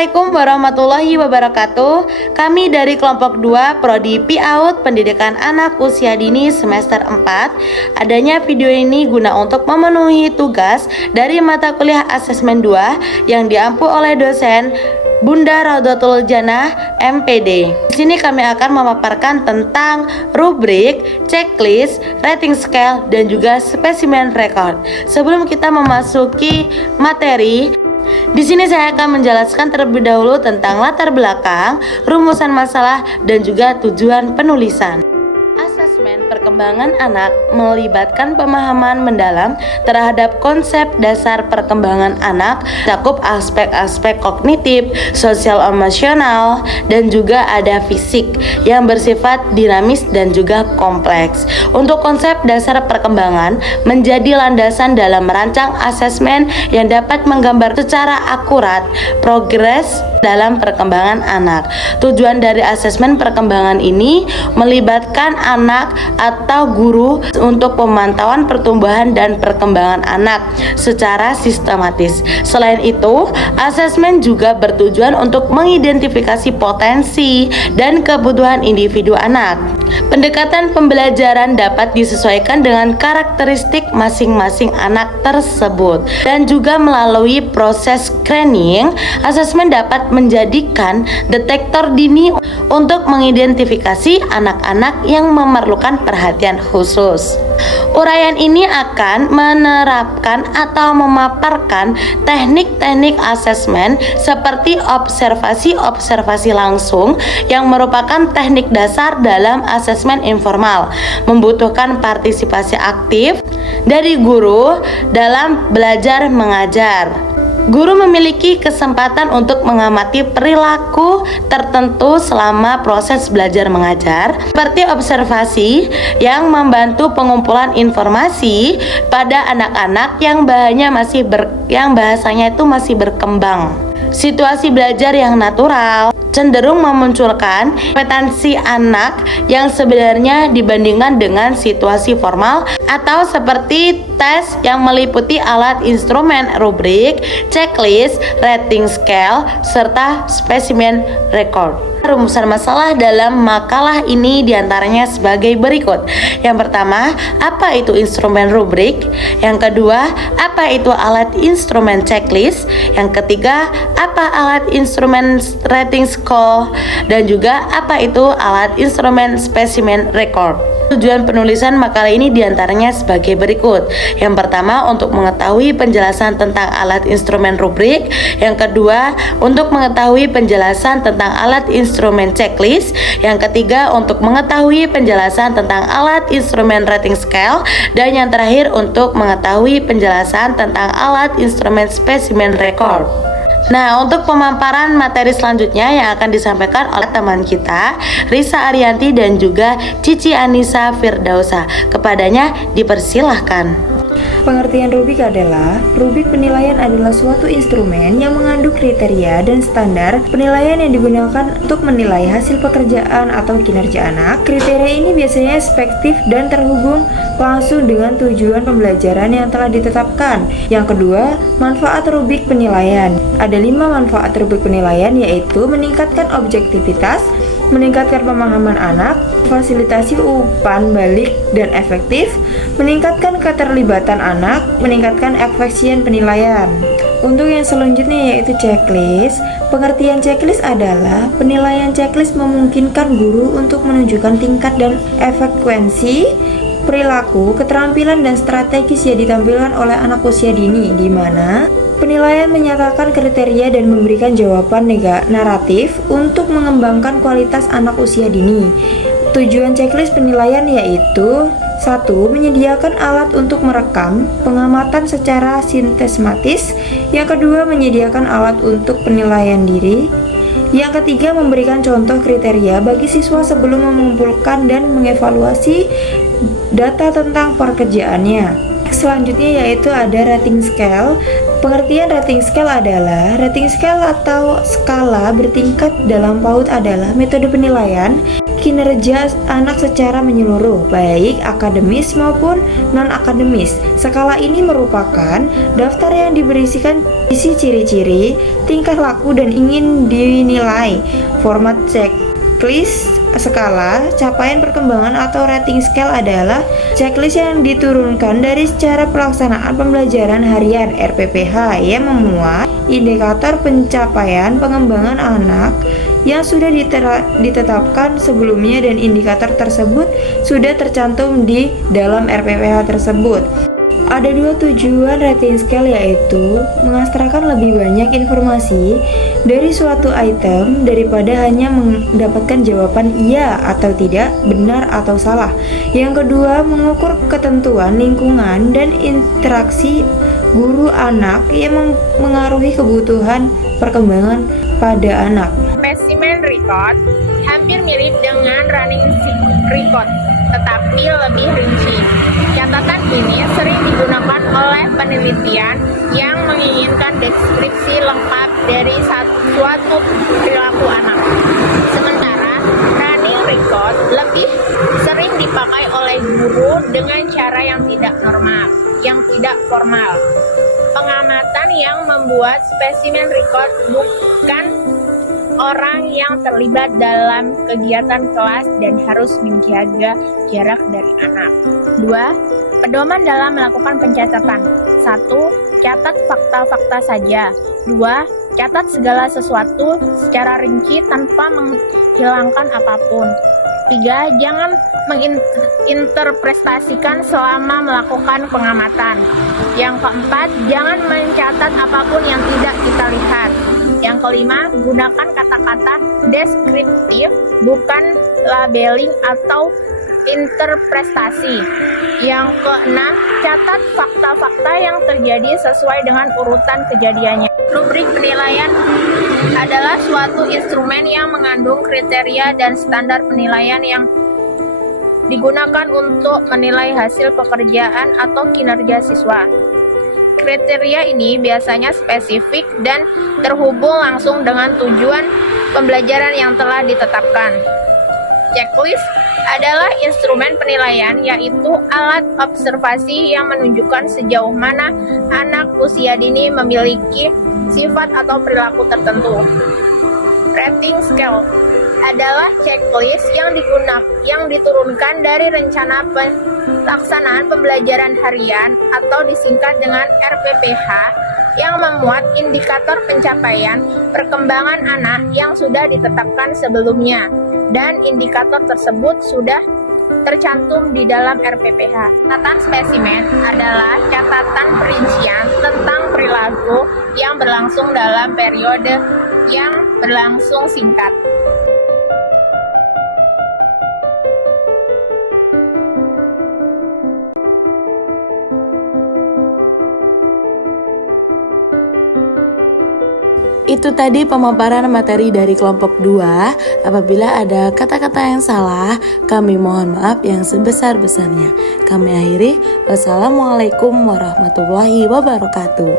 Assalamualaikum warahmatullahi wabarakatuh. Kami dari kelompok 2 Prodi PAUD Pendidikan Anak Usia Dini semester 4. Adanya video ini guna untuk memenuhi tugas dari mata kuliah asesmen 2 yang diampu oleh dosen Bunda Raudatul Jannah MPD. Di sini kami akan memaparkan tentang rubrik, checklist, rating scale, dan juga spesimen record. Sebelum kita memasuki materi, di sini saya akan menjelaskan terlebih dahulu tentang latar belakang, rumusan masalah, dan juga tujuan penulisan. Asesmen perkembangan anak melibatkan pemahaman mendalam terhadap konsep dasar perkembangan anak, cakup aspek-aspek kognitif, sosial emosional, dan juga ada fisik yang bersifat dinamis dan juga kompleks. Untuk konsep dasar perkembangan menjadi landasan dalam merancang asesmen yang dapat menggambar secara akurat progres dalam perkembangan anak. Tujuan dari asesmen perkembangan ini melibatkan anak atau guru untuk pemantauan pertumbuhan dan perkembangan anak secara sistematis. Selain itu, asesmen juga bertujuan untuk mengidentifikasi potensi dan kebutuhan individu anak. Pendekatan pembelajaran dapat disesuaikan dengan karakteristik masing-masing anak tersebut, dan juga melalui proses screening, asesmen dapat menjadikan detektor dini untuk mengidentifikasi anak-anak yang memerlukan perhatian khusus. Uraian ini akan menerapkan atau memaparkan teknik-teknik asesmen seperti observasi langsung yang merupakan teknik dasar dalam asesmen informal, membutuhkan partisipasi aktif dari guru dalam belajar mengajar. Guru memiliki kesempatan untuk mengamati perilaku tertentu selama proses belajar mengajar, seperti observasi yang membantu pengumpulan informasi pada anak-anak yang bahasanya itu masih berkembang. Situasi belajar yang natural cenderung memunculkan kompetensi anak yang sebenarnya dibandingkan dengan situasi formal atau seperti tes yang meliputi alat instrumen rubrik, checklist, rating scale, serta spesimen record. Rumusan masalah dalam makalah ini diantaranya sebagai berikut. Yang pertama, apa itu instrumen rubrik? Yang kedua, apa itu alat instrumen checklist? Yang ketiga, apa alat instrumen rating scale? Dan juga apa itu alat instrumen spesimen record? Tujuan penulisan makalah ini diantaranya sebagai berikut. Yang pertama, untuk mengetahui penjelasan tentang alat instrumen rubrik. Yang kedua, untuk mengetahui penjelasan tentang alat instrumen checklist. Yang ketiga, untuk mengetahui penjelasan tentang alat instrumen rating scale. Dan yang terakhir, untuk mengetahui penjelasan tentang alat instrumen spesimen record. Nah, untuk pemaparan materi selanjutnya yang akan disampaikan oleh teman kita, Risa Arianti dan juga Cici Anissa Firdausa. Kepadanya dipersilahkan. Pengertian rubrik adalah, rubrik penilaian adalah suatu instrumen yang mengandung kriteria dan standar penilaian yang digunakan untuk menilai hasil pekerjaan atau kinerja anak. Kriteria ini biasanya efektif dan terhubung langsung dengan tujuan pembelajaran yang telah ditetapkan. Yang kedua, manfaat rubrik penilaian. Ada 5 manfaat rubrik penilaian, yaitu meningkatkan objektivitas, meningkatkan pemahaman anak, fasilitasi umpan balik dan efektif, meningkatkan keterlibatan anak, meningkatkan efisien penilaian. Untuk yang selanjutnya yaitu checklist. Pengertian checklist adalah penilaian checklist memungkinkan guru untuk menunjukkan tingkat dan efekuensi perilaku, keterampilan dan strategis yang ditampilkan oleh anak usia dini, di mana penilaian menyatakan kriteria dan memberikan jawaban naratif untuk mengembangkan kualitas anak usia dini. Tujuan checklist penilaian yaitu 1. Menyediakan alat untuk merekam pengamatan secara sintematis. Yang kedua, menyediakan alat untuk penilaian diri. Yang ketiga, memberikan contoh kriteria bagi siswa sebelum mengumpulkan dan mengevaluasi data tentang pekerjaannya. Selanjutnya yaitu ada rating scale. Pengertian rating scale adalah, rating scale atau skala bertingkat dalam PAUD adalah metode penilaian kinerja anak secara menyeluruh, baik akademis maupun non-akademis. Skala ini merupakan daftar yang diberisikan isi ciri-ciri, tingkah laku, dan ingin dinilai. Format checklist skala capaian perkembangan atau rating scale adalah checklist yang diturunkan dari secara pelaksanaan pembelajaran harian RPPH yang memuat indikator pencapaian pengembangan anak yang sudah ditetapkan sebelumnya, dan indikator tersebut sudah tercantum di dalam RPPH tersebut. Ada dua tujuan rating scale, yaitu mengabstrakkan lebih banyak informasi dari suatu item daripada hanya mendapatkan jawaban iya atau tidak, benar atau salah. Yang kedua, mengukur ketentuan lingkungan dan interaksi guru anak yang mengaruhi kebutuhan perkembangan pada anak. Specimen record hampir mirip dengan running record, tetapi lebih rinci. Catatan ini sering digunakan oleh penelitian yang menginginkan deskripsi lengkap dari suatu perilaku anak. Sementara running record lebih sering dipakai oleh guru dengan cara yang tidak normal, yang tidak formal. Pengamatan yang membuat spesimen record bukan orang yang terlibat dalam kegiatan kelas dan harus menjaga jarak dari anak. 2. Pedoman dalam melakukan pencatatan. 1. Catat fakta-fakta saja. 2. Catat segala sesuatu secara rinci tanpa menghilangkan apapun. 3. Jangan menginterpretasikan selama melakukan pengamatan. Yang keempat, jangan mencatat apapun yang tidak kita lihat. Yang kelima, gunakan kata-kata deskriptif, bukan labeling atau interpretasi. Yang keenam, catat fakta-fakta yang terjadi sesuai dengan urutan kejadiannya. Rubrik penilaian adalah suatu instrumen yang mengandung kriteria dan standar penilaian yang digunakan untuk menilai hasil pekerjaan atau kinerja siswa. Kriteria ini biasanya spesifik dan terhubung langsung dengan tujuan pembelajaran yang telah ditetapkan. Checklist adalah instrumen penilaian, yaitu alat observasi yang menunjukkan sejauh mana anak usia dini memiliki sifat atau perilaku tertentu. Rating scale adalah checklist yang diturunkan dari rencana pelaksanaan pembelajaran harian atau disingkat dengan RPPH yang memuat indikator pencapaian perkembangan anak yang sudah ditetapkan sebelumnya, dan indikator tersebut sudah tercantum di dalam RPPH. Catatan spesimen adalah catatan perincian tentang perilaku yang berlangsung dalam periode yang berlangsung singkat. Itu tadi pemaparan materi dari kelompok 2. Apabila ada kata-kata yang salah, kami mohon maaf yang sebesar-besarnya. Kami akhiri. Wassalamualaikum warahmatullahi wabarakatuh.